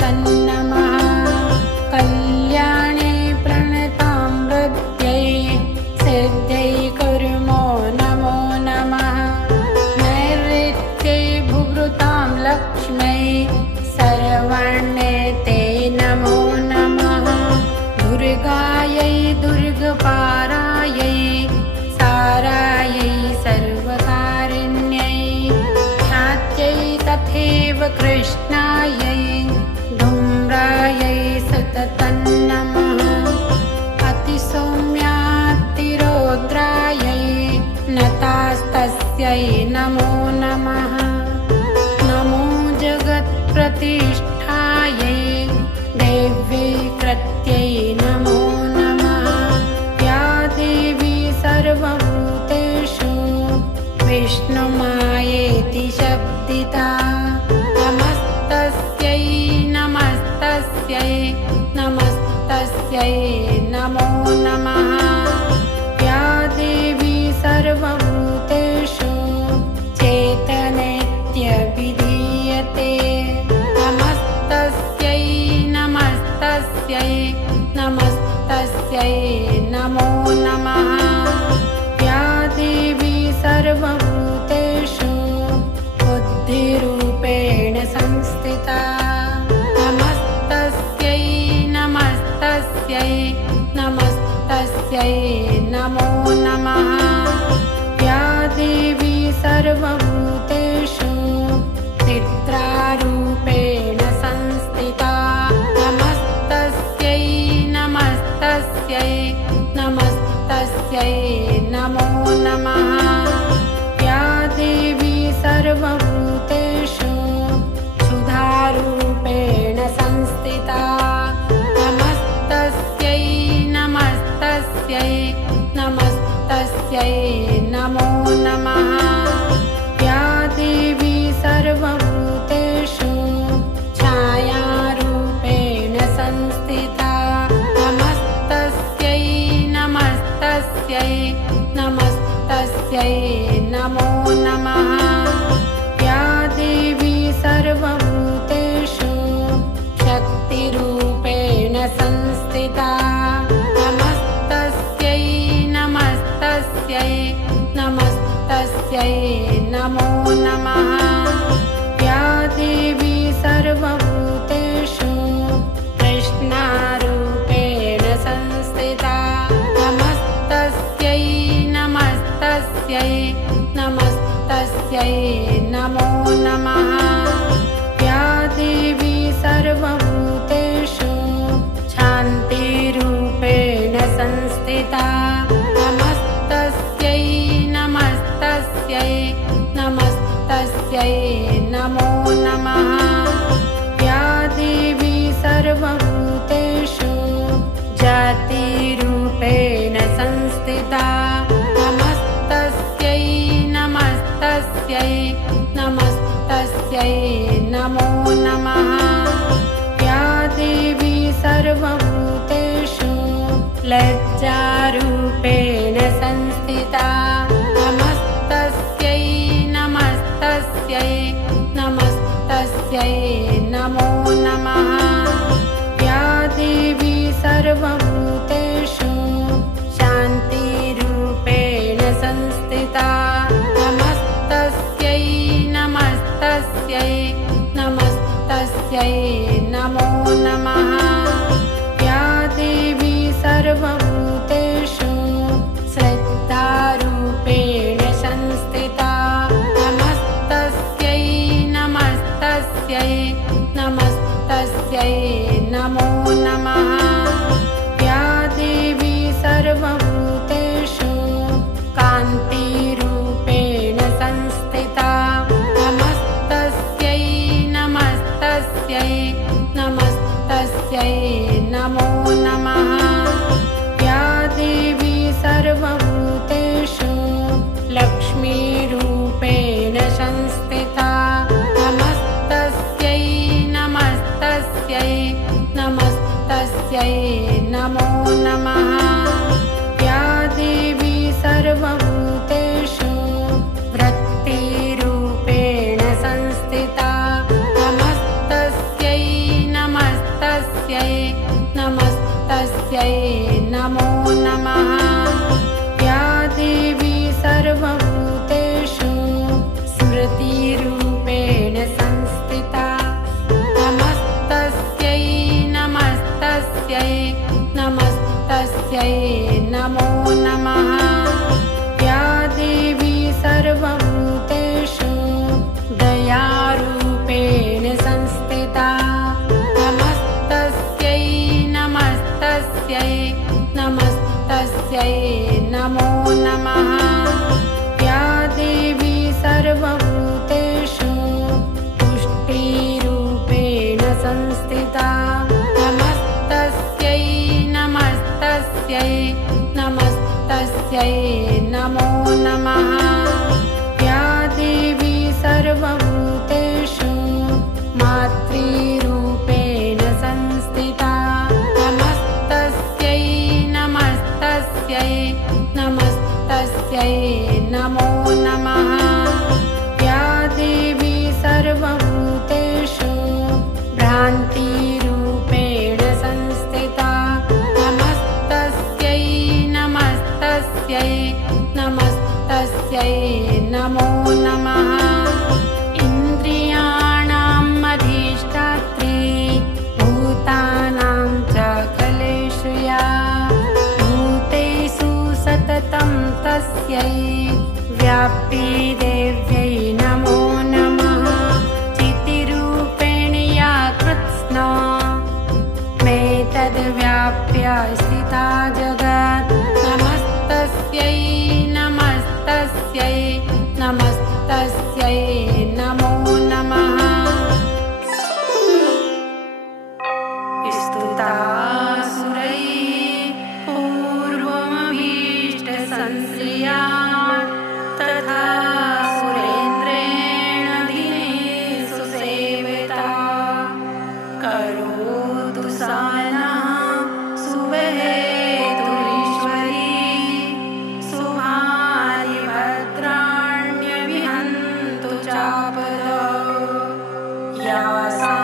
तन्नमः। कल्याणे प्रणतामृत्यै सिद्ध्यै कुर्मो नमो नमः। नैऋत्ये भुवृतां लक्ष्म्यै सर्वण्ये ते नमो नमः। दुर्गायै दुर्गपारायै सारायै सर्वकारिण्यै ख्यात्यै तथैव कृष्णायै धूम्रायै सततन्नमः। अतिसौम्यातिरौद्रायै नतास्तस्यै नमो नमः। नमो जगत्प्रतिष्ठायै देव्यै कृत्यै नमो नमः। या देवी सर्वभूतेषु विष्णुमायेति शब्दिता नमस्तस्यै नमस्तस्यै नमस्तस्यै नमो नमः। या देवी सर्वभूतेषु चेतनेत्यभिधीयते नमस्तस्यै नमस्तस्यै नमस्तस्यै नमो नमः। या देवी सर्वभूतेषु बुद्धिरूपेण संस्थिता नमस्तस्यै नमस्तस्यै नमस्तस्यै नमो नमः। या देवी सर्वभूतेषु चित्रारूपेण संस्थिता नमस्तस्यै नमस्तस्यै नमस्तस्यै नमो नमः। या देवी सर्वभूतेषु क्षुधारूपेण संस्थिता नमस्तस्यै नमस्तस्यै नमस्तस्यै नमो नमः। या देवी सर्वभूतेषु छायारूपेण संस्थिता नमस्तस्यै नमस्तस्यै नमस्तस्यै नमो नमः। या देवी सर्वभूतेषु शक्तिरूपेण संस्थिता नमस्तस्यै नमस्तस्यै नमस्तस्यै नमो नमः। या देवी सर्वभूतेषु कृष्णारूपेण संस्थिता नमस्तस्यै नमस्तस्यै नमस्तस्यै नमो नमः। या देवी सर्वभूतेषु शान्तिरूपेण संस्थिता नमस्तस्यै नमस्तस्यै नमस्तस्यै नमो नमः। या देवी सर्वभूतेषु जातिरूपेण संस्थिता नमस्तस्यै नमस्तस्यै नमस्तस्यै नमो नमः। या देवी सर्वभूतेषु लज्जारूपेण संस्थिता नमस्तस्यै नमस्तस्यै नमस्तस्यै नमो नमः। या देवी सर्वभूतेषु शान्तिरूपेण संस्थिता नमस्तस्यै नमस्तस्यै नमस्तस्यै नमो नमः। या देवी सर्वभूतेषु श्रद्धारूपेण संस्थिता नमस्तस्यै नमस्तस्यै नमस्तस्यै नमो नमः। या देवी सर्वभूतेषु कान्तिरूपेण संस्थिता नमस्तस्यै नमस्तस्यै नमस्तस्यै नमो नमः। या देवी सर्वभूतेषु लक्ष्मीरूपेण संस्थिता नमस्तस्यै नमस्तस्यै नमस्तस्यै नमो नमः। या देवी सर्वभूतेषु वृत्तिरूपेण संस्थिता नमस्तस्यै तस्यै नमो नमः। या देवी सर्वभूतेषु स्मृतिरूपेण संस्थिता नमस्तस्यै नमस्तस्यै नमस्तस्यै नमो नमः। या देवी सर्वभूतेषु दयारूपेण संस्थिता नमस्तस्यै नमस्तस्यै नमस्तस्यै नमो नमः। या देवी सर्वभूतेषु पुष्टिरूपेण संस्थिता नमस्तस्यै नमस्तस्यै नमस्तस्यै नमो नमः। या देवी सर्वभूतेषु मातृरूपेण संस्थिता नमस्तस्यै नमस्तस्यै नमस्तस्यै नमो नमः। या देवी सर्वभूतेषु भ्रान्तिरूपेण संस्थिता नमस्तस्यै नमस्तस्यै नमस्तस्यै नमो नमः। इन्द्रियाणाम् अधिष्ठात्री भूतानां च कलेषु या भूतेषु सततं तस्यै व्याप्ती देव्यै नमो नमः। चितिरूपेण या कृत्स्ना मेतद्व्याप्य स्थिता जगत् नमस्तस्यै नमस्तस्यै नमस्तस्यै नमो नमः। स्तुतासुरैः पूर्वमभीष्टसंश्रियात् तथा सुरेन्द्रेण दिनेषु सेविता करोतु सा नः सुवहेतुरीश्वरी शुभानि भद्राण्यभिहन्तु चापदौ या सा